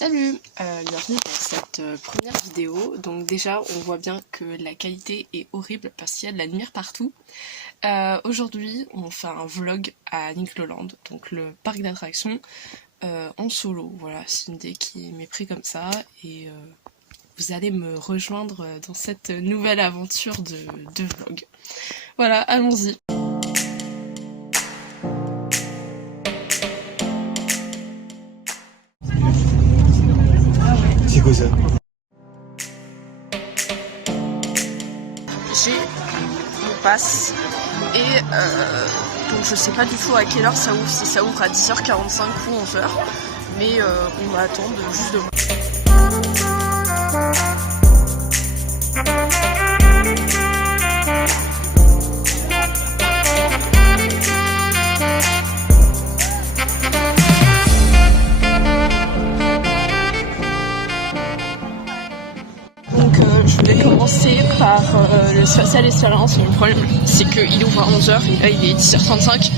Salut, bienvenue dans cette première vidéo. Donc déjà on voit bien que la qualité est horrible parce qu'il y a de la lumière partout. Aujourd'hui on fait un vlog à Nickloland, donc le parc d'attractions en solo. Voilà, c'est une idée qui m'est prise comme ça et vous allez me rejoindre dans cette nouvelle aventure de vlog. Voilà, allons-y. C'est quoi ça? J'ai mon pass et donc je sais pas du tout à quelle heure ça ouvre, si ça ouvre à 10h45 ou 11h, mais on va attendre juste demain. Je vais commencer par le Spatial Experience. Le problème c'est qu'il ouvre à 11h et là il est 10h35,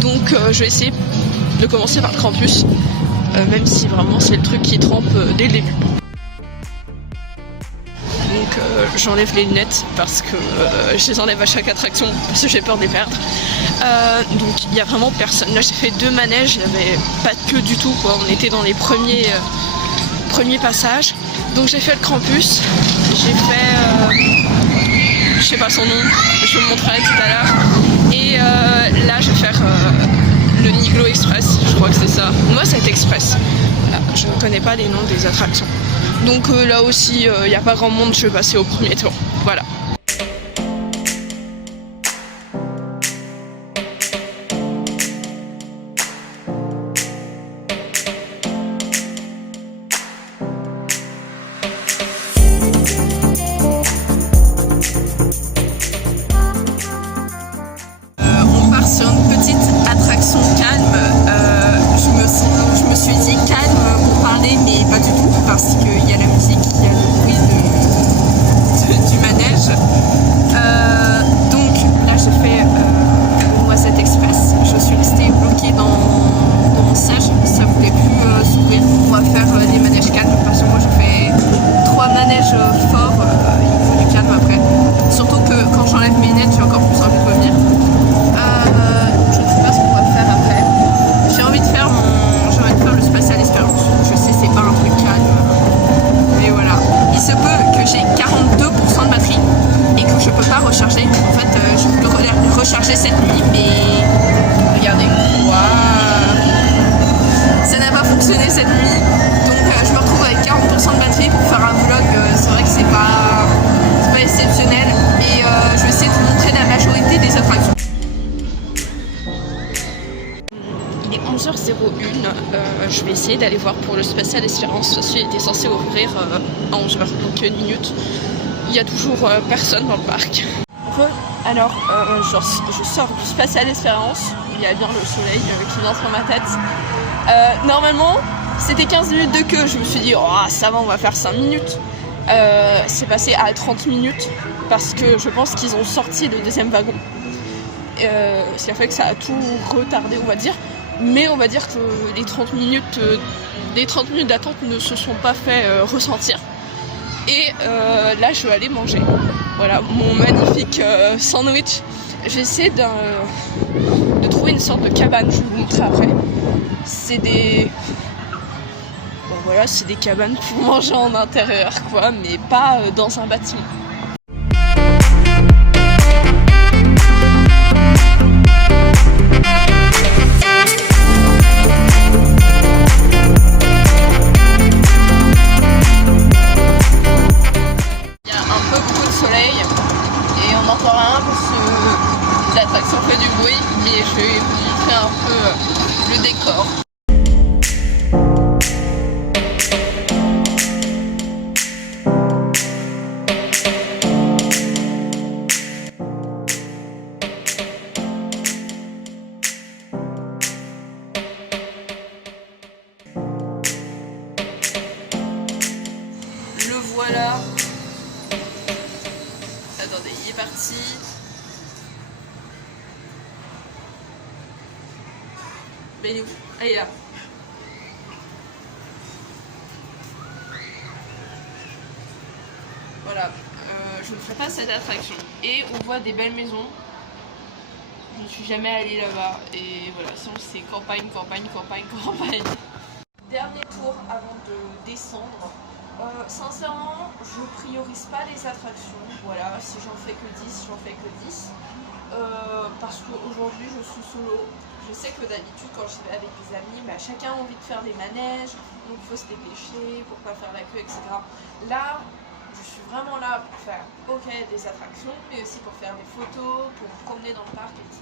donc je vais essayer de commencer par le campus, même si vraiment c'est le truc qui trempe dès le début. Donc j'enlève les lunettes parce que je les enlève à chaque attraction parce que j'ai peur de les perdre. Donc il n'y a vraiment personne. Là j'ai fait 2 manèges, il n'y avait pas de queue du tout quoi. On était dans les premiers passages. Donc j'ai fait le campus, j'ai fait, je sais pas son nom, je vous le montrerai tout à l'heure. Et là je vais faire le Niglo Express, je crois que c'est ça. Moi c'est Express, voilà, je ne connais pas les noms des attractions. Donc là aussi il n'y a pas grand monde, je vais passer au premier tour, voilà. Sur une petite attraction calme, je me suis dit calme pour parler, mais pas du tout parce qu'il y a la musique, il y a le bruit du manège. Donc là j'ai fait le Noisette Express, je suis restée bloquée dans mon siège, ça voulait plus s'ouvrir. On va faire des manèges calmes parce que moi je fais 3 manèges forts, il faut du calme après. Surtout que quand j'enlève mes lunettes j'ai encore plus envie de revenir. Je ne sais pas ce qu'on va faire après. J'ai envie de faire le Spatial Experience. Je sais c'est pas un truc calme, mais voilà. Il se peut que j'ai 42% de batterie et que je peux pas recharger. En fait, je peux le recharger cette nuit, mais regardez, ça n'a pas fonctionné cette nuit. Donc je me retrouve avec 40% de batterie pour faire un vlog. C'est vrai que c'est pas exceptionnel, mais je vais essayer de vous montrer la majorité des attractions. 11h01, je vais essayer d'aller voir pour le Spatial Experience parce qu'il était censé ouvrir à 11h, donc une minute. Il y a toujours personne dans le parc. Alors, je sors du Spatial Experience, il y a bien le soleil qui vient sur ma tête. Normalement, c'était 15 minutes de queue, je me suis dit, oh, ça va, on va faire 5 minutes. C'est passé à 30 minutes parce que je pense qu'ils ont sorti le deuxième wagon. Ce qui a fait que ça a tout retardé, on va dire. Mais on va dire que les 30 minutes d'attente ne se sont pas fait ressentir. Et là, je vais aller manger. Voilà, mon magnifique sandwich. J'essaie de trouver une sorte de cabane, je vais vous montrer après. C'est des... Bon, voilà, c'est des cabanes pour manger en intérieur, quoi, mais pas dans un bâtiment. L'attraction fait du bruit, mais je vais vous montrer un peu le décor. Le voilà. Attendez, il est parti. Ben il est où? Ah, il est là. voilà, je ne ferai pas cette attraction. Et on voit des belles maisons. Je ne suis jamais allée là-bas. Et voilà, sinon c'est campagne, campagne, campagne, campagne. Dernier tour avant de descendre. Sincèrement, je priorise pas les attractions. Voilà, si j'en fais que 10, j'en fais que 10. Parce qu'aujourd'hui je suis solo. Je sais que d'habitude quand je vais avec des amis, bah, chacun a envie de faire des manèges, donc il faut se dépêcher pour pas faire la queue, etc. Là, je suis vraiment là pour faire des attractions, mais aussi pour faire des photos, pour me promener dans le parc, etc.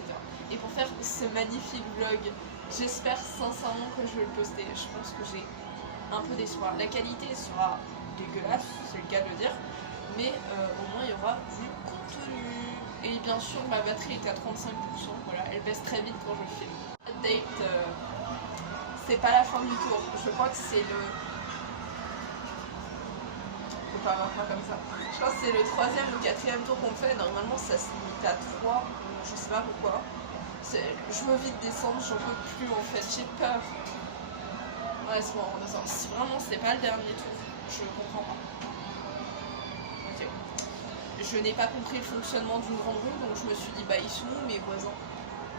Et pour faire ce magnifique vlog. J'espère sincèrement que je vais le poster. Je pense que j'ai un peu d'espoir. La qualité sera dégueulasse, c'est le cas de le dire, mais au moins il y aura du contenu. Et bien sûr, ma batterie est à 35%, voilà, elle baisse très vite quand je filme. Update, c'est pas la fin du tour, je crois que c'est le... Faut pas avoir peur comme ça. Je crois que c'est le 3e ou 4e tour qu'on fait, normalement ça se limite à 3, je sais pas pourquoi. Je veux vite descendre, j'en peux plus en fait, j'ai peur. Ouais, c'est bon, on redescend. Si vraiment c'est pas le dernier tour, je comprends pas. Ok. Je n'ai pas compris le fonctionnement d'une grande rue, donc je me suis dit, bah ils sont où mes voisins?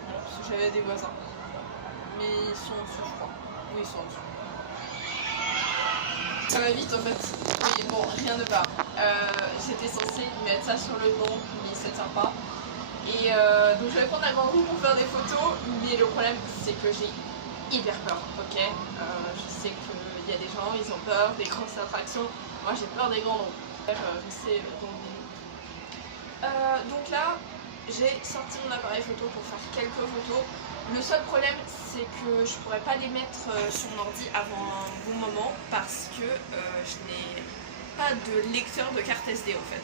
Alors, parce que j'avais des voisins. Mais ils sont en dessous, je crois. Oui, ils sont en dessous. Ça va vite en fait. Oui, bon, rien ne va. J'étais censée mettre ça sur le banc, mais ça tient pas. Et donc je vais prendre la grande roue pour faire des photos, mais le problème c'est que j'ai hyper peur, ok. Je sais qu'il y a des gens, ils ont peur des grosses attractions. Moi j'ai peur des grandes roues. Je sais donc là, j'ai sorti mon appareil photo pour faire quelques photos. Le seul problème c'est que je pourrais pas les mettre sur mon ordi avant un bon moment parce que je n'ai pas de lecteur de carte SD en fait.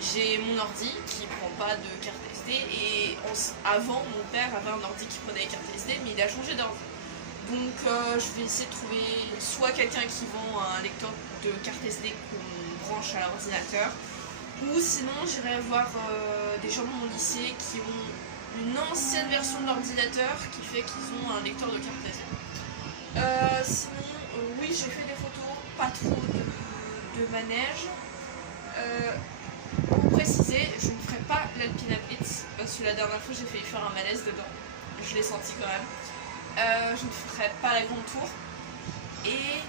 J'ai mon ordi qui prend pas de carte SD et avant mon père avait un ordi qui prenait des cartes SD mais il a changé d'ordi. Donc je vais essayer de trouver soit quelqu'un qui vend un lecteur de carte SD qu'on branche à l'ordinateur ou sinon j'irai voir des gens de mon lycée qui ont une ancienne version de l'ordinateur qui fait qu'ils ont un lecteur de carte SD. Sinon oui j'ai fait des photos, pas trop de manège. Pour préciser, je ne ferai pas l'Alpina Blitz parce que la dernière fois j'ai failli faire un malaise dedans, je l'ai senti quand même. Je ne ferai pas la grande tour et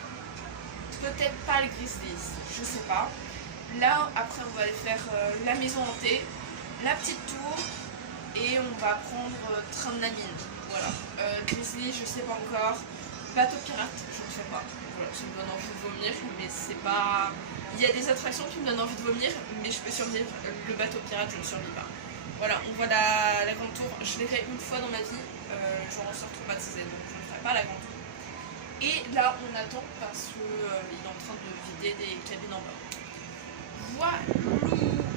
peut-être pas le Grizzlies, je sais pas. Là après on va aller faire la maison hantée, la petite tour et on va prendre train de la mine. Voilà. Grizzly je sais pas encore. Bateau pirate je ne sais pas. Voilà, ça me donne envie de vomir mais c'est pas... Il y a des attractions qui me donnent envie de vomir, mais je peux survivre. Le bateau pirate, je ne survis pas. Voilà, on voit la grande tour. Je l'ai fait une fois dans ma vie, j'en ressors traumatisée, donc je ne ferai pas la grande tour. Et là, on attend parce qu'il est en train de vider des cabines en bas. Voilà,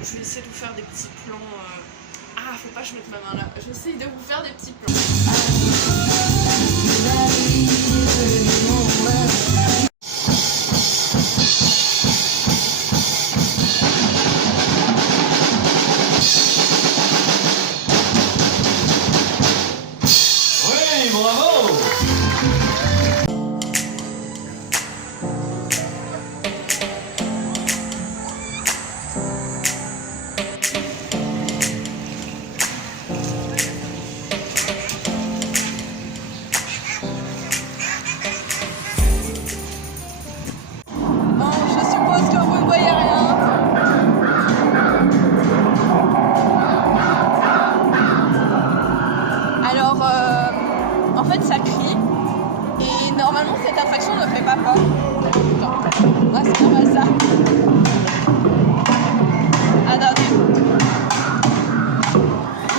je vais essayer de vous faire des petits plans. Ah, faut pas que je mette ma main là. Je vais essayer de vous faire des petits plans. En fait ça crie et normalement cette attraction ne fait pas peur. Ah, c'est pas mal ça. Attendez.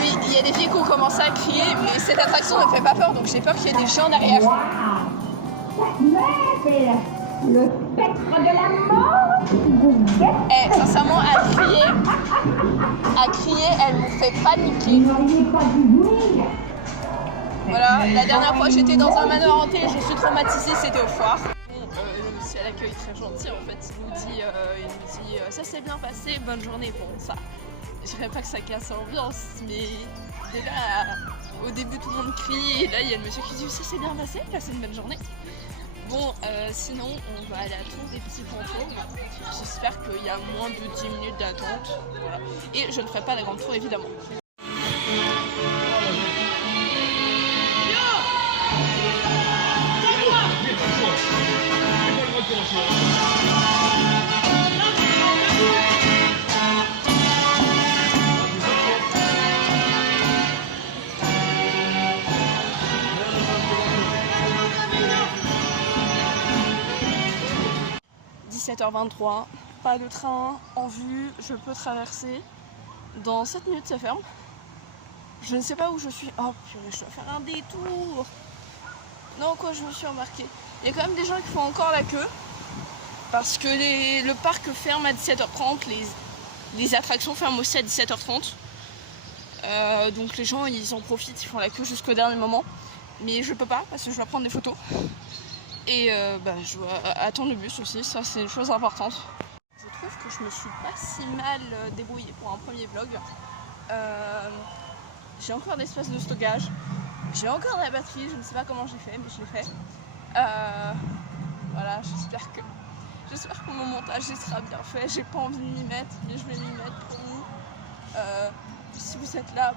Oui, il y a des filles qui ont commencé à crier mais cette attraction ne fait pas peur donc j'ai peur qu'il y ait des gens derrière. Le spectre de la mort vous guette. Eh, sincèrement, à crier, elle me fait paniquer. Voilà, la dernière fois j'étais dans un manoir hanté et je suis traumatisée, c'était au foire. Le monsieur à l'accueil très gentil en fait, il nous dit ça s'est bien passé, bonne journée. Bon ça, je dirais pas que ça casse l'ambiance, mais déjà au début tout le monde crie et là il y a le monsieur qui dit ça s'est bien passé, passez une bonne journée. Bon, sinon, on va aller à la tour des petits fantômes. J'espère qu'il y a moins de 10 minutes d'attente. Voilà. Et je ne ferai pas la grande tour, évidemment. « 17h23, pas de train en vue, je peux traverser. Dans 7 minutes ça ferme. Je ne sais pas où je suis. Oh purée, je dois faire un détour. Non, quoi, je me suis embarquée. Il y a quand même des gens qui font encore la queue. Parce que le parc ferme à 17h30, les attractions ferment aussi à 17h30. Donc les gens, ils en profitent, ils font la queue jusqu'au dernier moment. Mais je peux pas, parce que je dois prendre des photos. Et je dois attendre le bus aussi, ça c'est une chose importante. Je trouve que je me suis pas si mal débrouillée pour un premier vlog. J'ai encore d'espace de stockage, j'ai encore la batterie, je ne sais pas comment j'ai fait, mais je l'ai fait. Voilà, j'espère que mon montage il sera bien fait. J'ai pas envie de m'y mettre, mais je vais m'y mettre pour vous. Si vous êtes là,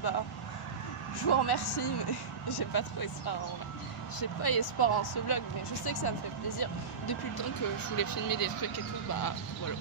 je vous remercie, mais j'ai pas trop espoir. J'ai pas espoir en ce vlog, mais je sais que ça me fait plaisir. Depuis le temps que je voulais filmer des trucs et tout, voilà.